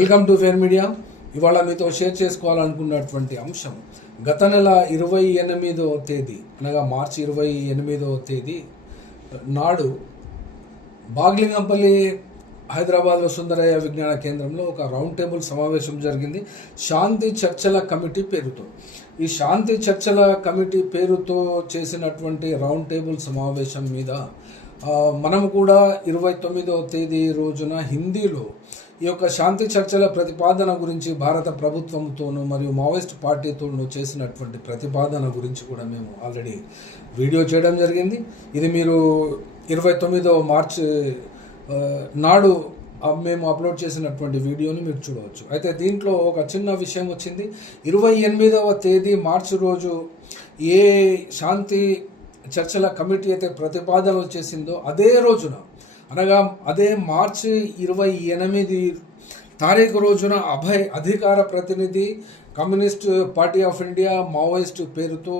Welcome to fair media. ఇవాళ మీతో share చేసుకోవాలనుకున్నటువంటి అంశం గత నెల ఇరవై ఎనిమిదో తేదీ అనగా మార్చి ఇరవై ఎనిమిదో తేదీ నాడు బాగ్లింగంపల్లి హైదరాబాద్లో సుందరయ్య విజ్ఞాన కేంద్రంలో ఒక రౌండ్ టేబుల్ సమావేశం జరిగింది. శాంతి చర్చల కమిటీ పేరుతో. ఈ శాంతి చర్చల కమిటీ పేరుతో చేసినటువంటి రౌండ్ టేబుల్ సమావేశం మీద మనం మనము కూడా ఇరవై తొమ్మిదో తేదీ రోజున హిందీలో ఈ యొక్క శాంతి చర్చల ప్రతిపాదన గురించి భారత ప్రభుత్వంతోనూ మరియు మావోయిస్ట్ పార్టీతోనూ చేసినటువంటి ప్రతిపాదన గురించి కూడా మేము ఆల్రెడీ వీడియో చేయడం జరిగింది. ఇది మీరు ఇరవై తొమ్మిదవ మార్చి నాడు మేము అప్లోడ్ చేసినటువంటి వీడియోని మీరు చూడవచ్చు. అయితే దీంట్లో ఒక చిన్న విషయం వచ్చింది. ఇరవై ఎనిమిదవ తేదీ మార్చి రోజు ఏ శాంతి చర్చల కమిటీ అయితే ప్రతిపాదనలు చేసిందో అదే రోజున అనగా అదే మార్చి ఇరవై ఎనిమిది తారీఖు రోజున అభయ్ అధికార ప్రతినిధి communist party of India Maoist పేరుతో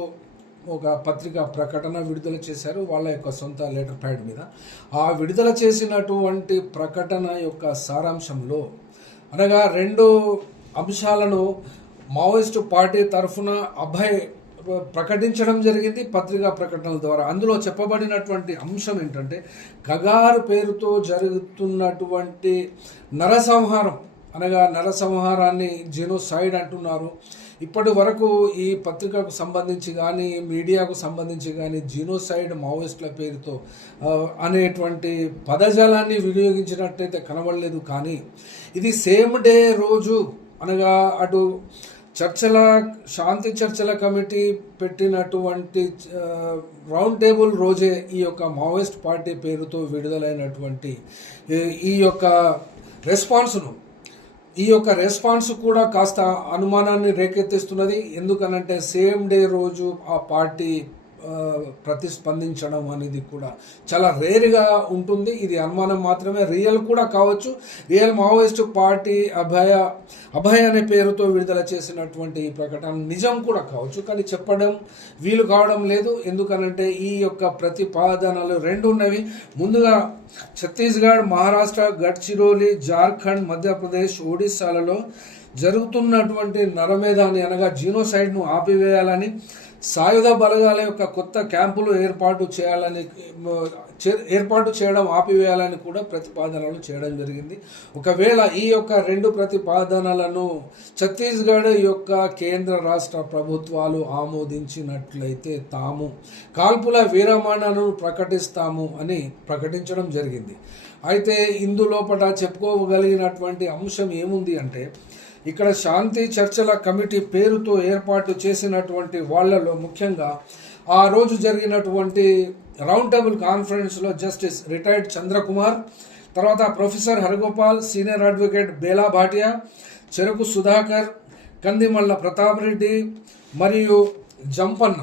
ఒక పత్రిక ప్రకటన విడుదల చేశారు. వాళ్ళ యొక్క సొంత లెటర్ ప్యాడ్ మీద. ఆ విడుదల చేసినటువంటి ప్రకటన యొక్క సారాంశంలో అనగా రెండు అంశాలను మావోయిస్ట్ పార్టీ తరఫున అభయ్ ప్రకటించడం జరిగింది పత్రికా ప్రకటనల ద్వారా. అందులో చెప్పబడినటువంటి అంశం ఏంటంటే కగారు పేరుతో జరుగుతున్నటువంటి నరసంహారం అనగా నరసంహారాన్ని జెనోసైడ్ అంటున్నారు. ఇప్పటి వరకు ఈ పత్రికకు సంబంధించి కానీ మీడియాకు సంబంధించి కానీ జీనోసైడ్ మావోయిస్టుల పేరుతో అనేటువంటి పదజాలాన్ని వినియోగించినట్టయితే కనబడలేదు. కానీ ఇది సేమ్ డే రోజు అనగా అటు చర్చల శాంతి చర్చల కమిటీ పెట్టినటువంటి రౌండ్ టేబుల్ రోజే ఈ యొక్క మావోయిస్ట్ పార్టీ పేరుతో విడుదలైనటువంటి ఈ- యొక్క రెస్పాన్స్ను ఈ యొక్క రెస్పాన్స్ కూడా కాస్త అనుమానాన్ని రేకెత్తిస్తున్నది. ఎందుకనంటే సేమ్ డే రోజు ఆ పార్టీ ప్రతిస్పందించడం అనేది కూడా చాలా రేర్గా ఉంటుంది. ఇది అనుమానం మాత్రమే. రియల్ కూడా కావచ్చు. Real Maoist party Abhay Abhay అనే పేరుతో విడుదల చేసినటువంటి ఈ ప్రకటన నిజం కూడా కావచ్చు. కానీ చెప్పడం వీలు కావడం లేదు. ఎందుకనంటే ఈ యొక్క ప్రతిపాదనలు రెండు ఉన్నవి. ముందుగా ఛత్తీస్గఢ్ మహారాష్ట్ర గడ్చిరోలి జార్ఖండ్ మధ్యప్రదేశ్ ఒడిస్సాలలో జరుగుతున్నటువంటి నరమేధాన్ని అనగా జీనోసైడ్ను ఆపివేయాలని సాయుధ బలగాల యొక్క కొత్త క్యాంపులు ఏర్పాటు చేయాలని ఏర్పాటు చేయడం ఆపివేయాలని కూడా ప్రతిపాదనలు చేయడం జరిగింది. ఒకవేళ ఈ యొక్క రెండు ప్రతిపాదనలను ఛత్తీస్గఢ్ యొక్క కేంద్ర రాష్ట్ర ప్రభుత్వాలు ఆమోదించినట్లయితే తాము కాల్పుల విరమణను ప్రకటిస్తాము అని ప్రకటించడం జరిగింది. అయితే ఇందులోపట చెప్పుకోగలిగినటువంటి అంశం ఏముంది అంటే ఇక్కడ శాంతి చర్చల కమిటీ పేరుతో ఏర్పాటు చేసినటువంటి వాళ్ళలో ముఖ్యంగా ఆ రోజు జరిగినటువంటి రౌండ్ టేబుల్ కాన్ఫరెన్స్లో జస్టిస్ రిటైర్డ్ చంద్రకుమార్ తర్వాత professor Haragopal senior advocate Bela Bhatia Cheruku Sudhakar Kandimalla Pratap Reddy మరియు జంపన్న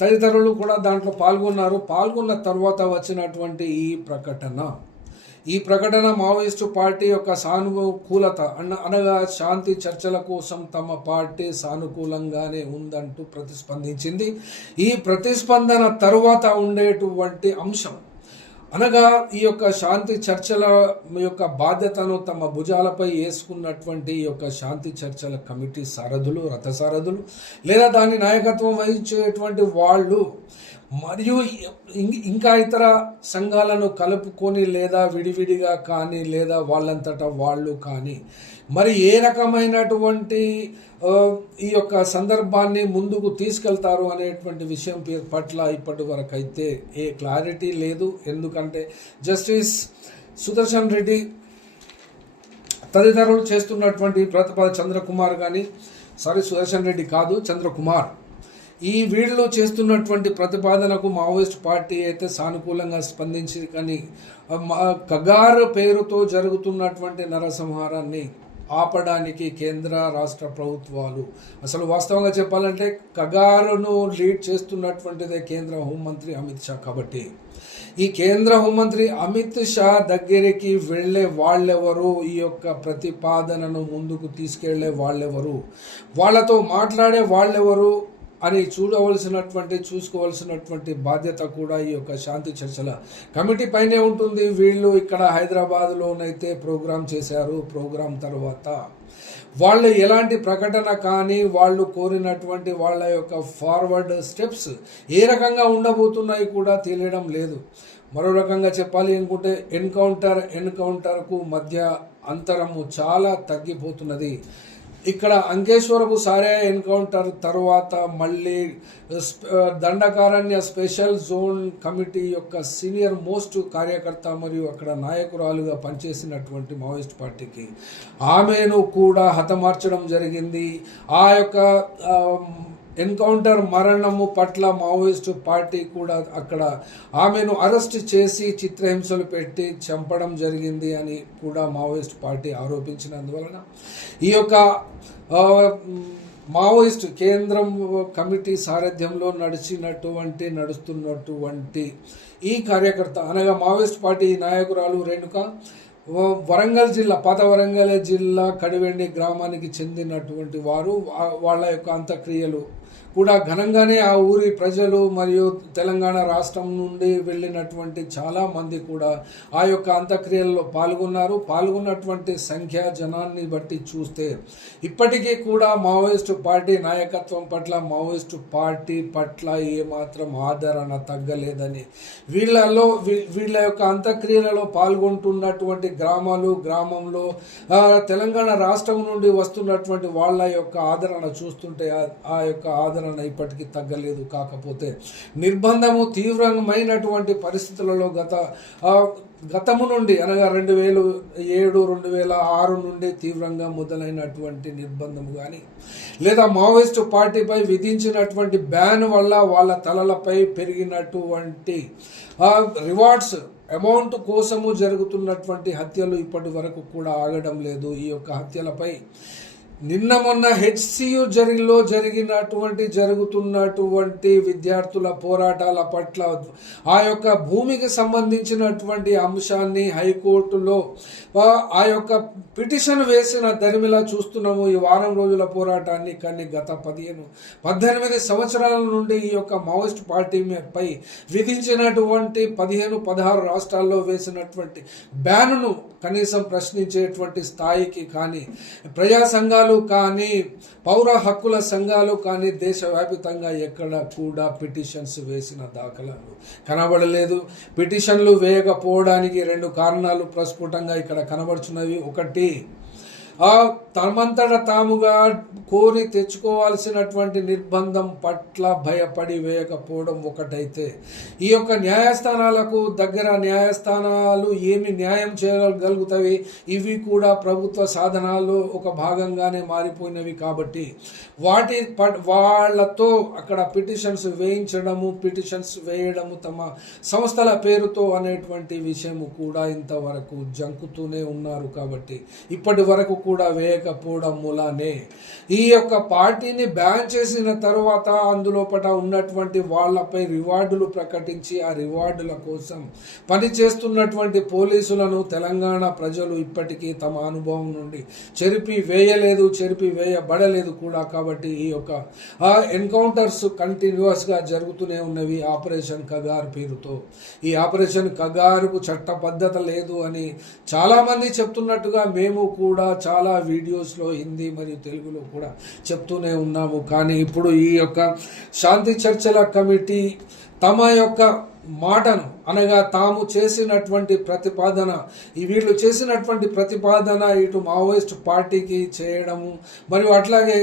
తదితరులు కూడా దాంట్లో పాల్గొన్నారు. పాల్గొన్న తర్వాత వచ్చినటువంటి ఈ ప్రకటన. ఈ ప్రకటన మావోయిస్టు పార్టీ యొక్క సానుకూలత అన్న అనగా శాంతి చర్చల కోసం తమ పార్టీ సానుకూలంగానే ఉందంటూ ప్రతిస్పందించింది. ఈ ప్రతిస్పందన తరువాత ఉండేటువంటి అంశం అనగా ఈ యొక్క శాంతి చర్చల యొక్క బాధ్యతను తమ భుజాలపై వేసుకున్నటువంటి ఈ యొక్క శాంతి చర్చల కమిటీ సారథులు రథసారథులు లేదా దాని నాయకత్వం వహించేటువంటి వాళ్ళు మరియు ఇంకా ఇతర సంఘాలను కలుపుకొని లేదా విడివిడిగా కానీ లేదా వాళ్ళంతటా వాళ్ళు కానీ మరి ఏ రకమైనటువంటి ఈ యొక్క సందర్భాన్ని ముందుకు తీసుకెళ్తారు అనేటువంటి విషయం పట్ల ఇప్పటి వరకు అయితే ఏ క్లారిటీ లేదు. ఎందుకంటే జస్టిస్ సుదర్శన్ రెడ్డి తదితరులు చేస్తున్నటువంటి ప్రతిపాద చంద్రకుమార్ కానీ సారీ సుదర్శన్ రెడ్డి కాదు చంద్రకుమార్. ఈ వీళ్ళు చేస్తున్నటువంటి ప్రతిపాదనకు మావోయిస్ట్ పార్టీ అయితే సానుకూలంగా స్పందించి కానీ కగారు మా- కగార్ పేరుతో జరుగుతున్నటువంటి నరసంహారాన్ని ఆపడానికి కేంద్ర రాష్ట్ర ప్రభుత్వాలు అసలు వాస్తవంగా చెప్పాలంటే కగారును లీడ్ చేస్తున్నటువంటిదే కేంద్ర హోంమంత్రి అమిత్ షా కాబట్టి. ఈ కేంద్ర హోంమంత్రి అమిత్ షా దగ్గరికి వెళ్ళే వాళ్ళెవరు? ఈ యొక్క ప్రతిపాదనను ముందుకు తీసుకెళ్ళే వాళ్ళెవరు? వాళ్ళతో మాట్లాడే వాళ్ళెవరు? అని చూడవలసినటువంటి చూసుకోవలసినటువంటి బాధ్యత కూడా ఈ యొక్క శాంతి చర్చల కమిటీ పైనే ఉంటుంది. వీళ్ళు ఇక్కడ హైదరాబాద్లోనైతే ప్రోగ్రాం చేశారు. ప్రోగ్రాం తర్వాత వాళ్ళు ఎలాంటి ప్రకటన కానీ వాళ్ళు కోరినటువంటి వాళ్ళ యొక్క ఫార్వర్డ్ స్టెప్స్ ఏ రకంగా ఉండబోతున్నాయి కూడా తెలియడం లేదు. మరో రకంగా చెప్పాలి అనుకుంటే ఎన్కౌంటర్ ఎన్కౌంటర్కు మధ్య అంతరము చాలా తగ్గిపోతున్నది. ఇక్కడ అంకేశ్వరపు సారే ఎన్కౌంటర్ తర్వాత మళ్ళీ దండకారణ్య స్పెషల్ జోన్ కమిటీ యొక్క సీనియర్ మోస్ట్ కార్యకర్త మరియు అక్కడ నాయకురాలుగా పనిచేసినటువంటి మావోయిస్ట్ పార్టీకి ఆమెను కూడా హతమార్చడం జరిగింది. ఆ యొక్క ఎన్కౌంటర్ మరణము పట్ల మావోయిస్టు పార్టీ కూడా అక్కడ ఆమెను అరెస్ట్ చేసి చిత్రహింసలు పెట్టి చంపడం జరిగింది అని కూడా మావోయిస్ట్ పార్టీ ఆరోపించినందువలన ఈ యొక్క మావోయిస్ట్ కేంద్రం కమిటీ సారథ్యంలో నడిచినటువంటి నడుస్తున్నటువంటి ఈ కార్యకర్త అనగా మావోయిస్ట్ పార్టీ నాయకురాలు రేణుక వ- వరంగల్ జిల్లా పాత వరంగల్ జిల్లా కడివెండి గ్రామానికి చెందినటువంటి వారు వాళ్ళ యొక్క అంత్యక్రియలు కూడా ఘనంగానే ఆ ఊరి ప్రజలు మరియు తెలంగాణ రాష్ట్రం నుండి వెళ్ళినటువంటి చాలా మంది కూడా ఆ యొక్క అంత్యక్రియల్లో పాల్గొన్నారు. పాల్గొన్నటువంటి సంఖ్య జనాన్ని బట్టి చూస్తే ఇప్పటికీ కూడా మావోయిస్టు పార్టీ నాయకత్వం పట్ల మావోయిస్టు పార్టీ పట్ల ఏమాత్రం ఆదరణ తగ్గలేదని వీళ్ళలో వీ- వీళ్ళ యొక్క అంత్యక్రియలలో పాల్గొంటున్నటువంటి గ్రామాలు గ్రామంలో తెలంగాణ రాష్ట్రం నుండి వస్తున్నటువంటి వాళ్ళ యొక్క ఆదరణ చూస్తుంటే ఆ యొక్క ఆదరణ ఇప్పటికీ తగ్గలేదు. కాకపోతే నిర్బంధము తీవ్రమైనటువంటి పరిస్థితులలో గత గతము నుండి అనగా రెండు వేలు ఏడు రెండు వేల ఆరు నుండి తీవ్రంగా మొదలైనటువంటి నిర్బంధము కానీ లేదా మావోయిస్టు పార్టీపై విధించినటువంటి బ్యాన్ వల్ల వాళ్ళ తలలపై పెరిగినటువంటి రివార్డ్స్ అమౌంట్ కోసము జరుగుతున్నటువంటి హత్యలు ఇప్పటి వరకు కూడా ఆగడం లేదు. ఈ యొక్క హత్యలపై నిన్న మొన్న హెచ్సియు జరిగిలో జరిగినటువంటి జరుగుతున్నటువంటి విద్యార్థుల పోరాటాల పట్ల ఆ యొక్క భూమికి సంబంధించినటువంటి అంశాన్ని హైకోర్టులో ఆ, యొక్క పిటిషన్ వేసిన దరిమిలా చూస్తున్నాము. ఈ వారం రోజుల పోరాటాన్ని కానీ గత పదిహేను పద్దెనిమిది సంవత్సరాల నుండి ఈ యొక్క మావోయిస్ట్ పార్టీ పై విధించినటువంటి పదిహేను పదహారు రాష్ట్రాల్లో వేసినటువంటి బ్యాన్ను కనీసం ప్రశ్నించేటువంటి స్థాయికి కానీ ప్రజా సంఘాలు కానీ పౌర హక్కుల సంఘాలు కానీ దేశవ్యాపితంగా ఎక్కడ కూడా పిటిషన్స్ వేసిన దాఖలాలు కనబడలేదు. పిటిషన్లు వేయకపోవడానికి రెండు కారణాలు ప్రస్ఫుటంగా ఇక్కడ కనబడుచున్నవి. ఒకటి ఆ తమంతట తాముగా కోరి తెచ్చుకోవాల్సినటువంటి నిర్బంధం పట్ల భయపడి వేయకపోవడం ఒకటైతే. ఈ యొక్క న్యాయస్థానాలకు దగ్గర న్యాయస్థానాలు ఏమి న్యాయం చేయగలుగుతాయి? ఇవి కూడా ప్రభుత్వ సాధనాల్లో ఒక భాగంగానే మారిపోయినవి కాబట్టి వాటి పట్ వాళ్ళతో అక్కడ పిటిషన్స్ వేయించడము పిటిషన్స్ వేయడము తమ సంస్థల పేరుతో అనేటువంటి విషయము కూడా ఇంతవరకు జంకుతూనే ఉన్నారు కాబట్టి ఇప్పటి వరకు కూడా వేయకపోవడం మూలానే ఈ యొక్క పార్టీని బ్యాన్ చేసిన తర్వాత అందులోపట ఉన్నటువంటి వాళ్ళపై రివార్డులు ప్రకటించి ఆ రివార్డుల కోసం పనిచేస్తున్నటువంటి పోలీసులను తెలంగాణ ప్రజలు ఇప్పటికీ తమ అనుభవం నుండి చెరిపి వేయలేదు చెరిపి వేయబడలేదు కూడా కాబట్టి ఈ యొక్క ఎన్కౌంటర్స్ కంటిన్యూస్గా జరుగుతూనే ఉన్నవి. ఆపరేషన్ కగార్ పేరుతో. ఈ ఆపరేషన్ కగారుకు చట్టబద్ధత లేదు అని చాలామంది చెప్తున్నట్టుగా మేము కూడా చాలా చాలా వీడియోస్లో హిందీ మరియు తెలుగులో కూడా చెప్తూనే ఉన్నాము. కానీ ఇప్పుడు ఈ యొక్క శాంతి చర్చల కమిటీ తమ యొక్క మాటను అనగా తాము చేసినటువంటి ప్రతిపాదన ఈ వీళ్ళు చేసినటువంటి ప్రతిపాదన ఇటు మావోయిస్ట్ పార్టీకి చేయడము మరియు అట్లాగే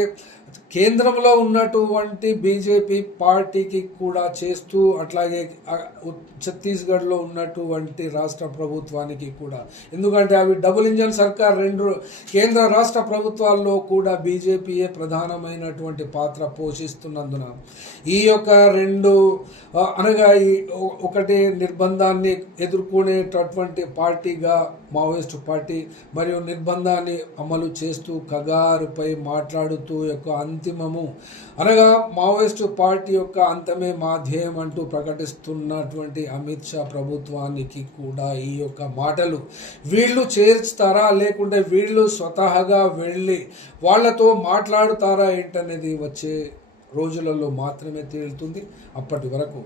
కేంద్రంలో ఉన్నటువంటి బీజేపీ పార్టీకి కూడా చేస్తూ అట్లాగే ఛత్తీస్గఢ్లో ఉన్నటువంటి రాష్ట్ర ప్రభుత్వానికి కూడా. ఎందుకంటే అవి డబుల్ ఇంజన్ సర్కార్ రెండు కేంద్ర రాష్ట్ర ప్రభుత్వాల్లో కూడా బీజేపీయే ప్రధానమైనటువంటి పాత్ర పోషిస్తున్నందున ఈ యొక్క రెండు అనగా ఈ ఒకటి నిర్బంధాన్ని ఎదుర్కొనేటటువంటి పార్టీగా మావోయిస్ట్ పార్టీ మరియు నిర్బంధాన్ని అమలు చేస్తూ కగారుపై మాట్లాడుతూ యొక్క అంతిమము. అనగా మావోయిస్టు పార్టీ యొక్క అంతమే మా ధ్యేయం అంటూ ప్రకటిస్తున్నటువంటి అమిత్ షా ప్రభుత్వానికి కూడా ఈ యొక్క మాటలు. వీళ్ళు చేర్చుతారా? లేకుంటే వీళ్ళు స్వతహాగా వెళ్ళి వాళ్ళతో మాట్లాడుతారా ఏంటనేది వచ్చే రోజులలో మాత్రమే తేలుతుంది. అప్పటి వరకు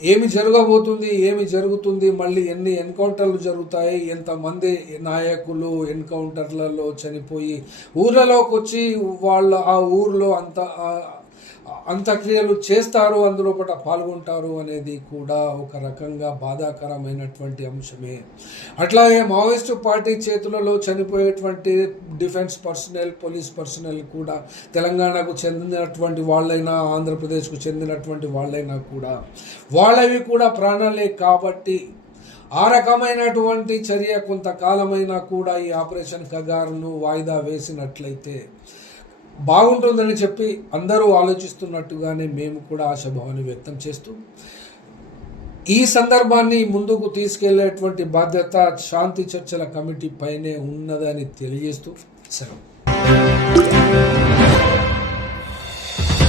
ఏమి జరగబోతుంది ఏమి జరుగుతుంది మళ్ళీ ఎన్ని ఎన్కౌంటర్లు జరుగుతాయి ఎంతమంది నాయకులు ఎన్కౌంటర్లలో చనిపోయి ఊర్లలోకి వచ్చి వాళ్ళ ఆ ఊర్లో అంత అంత్యక్రియలు చేస్తారు అందులో పట పాల్గొంటారు అనేది కూడా ఒక రకంగా బాధాకరమైనటువంటి అంశమే. అట్లాగే మావోయిస్టు పార్టీ చేతులలో చనిపోయేటువంటి డిఫెన్స్ పర్సనల్ పోలీస్ పర్సనల్ కూడా తెలంగాణకు చెందినటువంటి వాళ్ళైనా ఆంధ్రప్రదేశ్కు చెందినటువంటి వాళ్ళైనా కూడా వాళ్ళవి కూడా ప్రాణాలే కాబట్టి ఆ రకమైనటువంటి చర్య కొంతకాలమైనా కూడా ఈ ఆపరేషన్ కగారును వాయిదా వేసినట్లయితే బాగుంటుందని చెప్పి అందరూ ఆలోచిస్తున్నట్టుగానే మేము కూడా ఆశాభావాన్ని వ్యక్తం చేస్తూ ఈ సందర్భాన్ని ముందుకు తీసుకెళ్ళేటువంటి బాధ్యత శాంతి చర్చల కమిటీ పైనే ఉన్నదని తెలియజేస్తూ సెలవు.